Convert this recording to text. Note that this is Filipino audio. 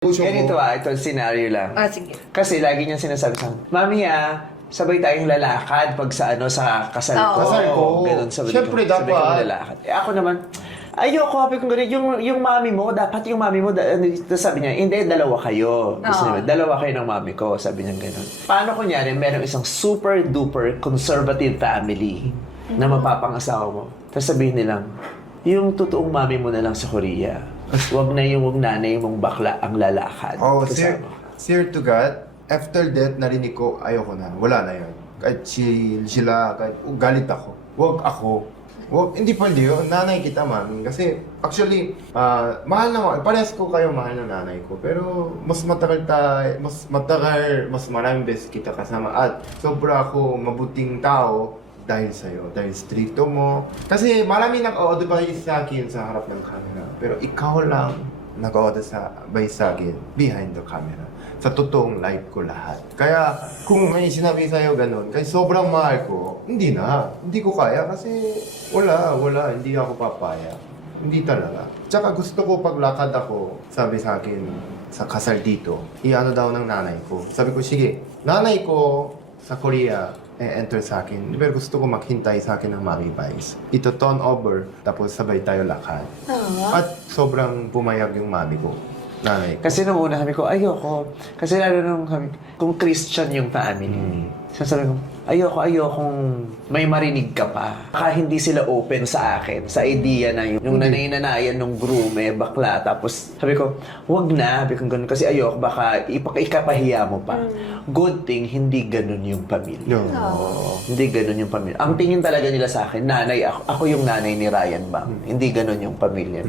Ganito ito scenario lang. Sige. Kasi lagi niyang sinasabi sa akin, Mami sabay tayong lalakad pag sa kasal ko. Kasal ko. Ganun, sabay Siyempre, sabay dapat. kami lalakad. Ako naman, ayoko, happy kong ganun. Yung mami mo, dapat yung mami mo, sabi niya, hindi, dalawa kayo. Gusto niya, dalawa kayo ng mami ko, sabi niya ganun. Paano kunyari, merong isang super duper conservative family na mapapangasawa mo. Tapos sabihin nilang, yung totoong mami mo na lang sa Korea. Wag na yung nanay mong bakla ang lalakad. Oh, Kasama ka. sir to God, after that, narinig ko, ayoko na. Wala na yun. Kahit sila, kahit galit ako. Huwag ako. Hindi pwede yun. Nanay kita, mami. Kasi, actually, mahal na, parehas ko kayo mahal na nanay ko. Pero, mas maraming beses kita kasama. At, sobra ako mabuting tao dahil sa'yo. Dahil stricto mo. Kasi, marami nag-o-advise sa akin sa harap ng camera. Pero, ikaw lang nag-o-advise sa akin behind the camera. Sa totoong life ko lahat. Kaya, kung may sinabi sa'yo ganun, kasi sobrang mahal ko, hindi na. Hindi ko kaya kasi wala, hindi ako papaya. Hindi talaga. Tsaka gusto ko paglakad ako, sabi sa akin, sa kasal dito, iano daw ng nanay ko. Sabi ko, sige, nanay ko sa Korea, enter sa akin. Pero gusto ko maghintay sa akin ng Mami Vice. Ito turn over, tapos sabay tayo lakad. At sobrang pumayag yung mami ko. Nanay ko. Kasi nung una sabi ko, ayoko. Kasi lalo nung kung Christian yung family. Sabi ko, ayokong may marinig ka pa. Baka hindi sila open sa akin, sa idea na yung nanay-nanayan nung groom, bakla. Tapos sabi ko, wag na. Sabi ko ganun. Kasi ayoko, baka ikapahiya mo pa. Good thing, hindi ganun yung pamilya. No. Hindi ganun yung pamilya. Ang tingin talaga nila sa akin, nanay, ako yung nanay ni Ryan Bang. Hindi ganun yung pamilya.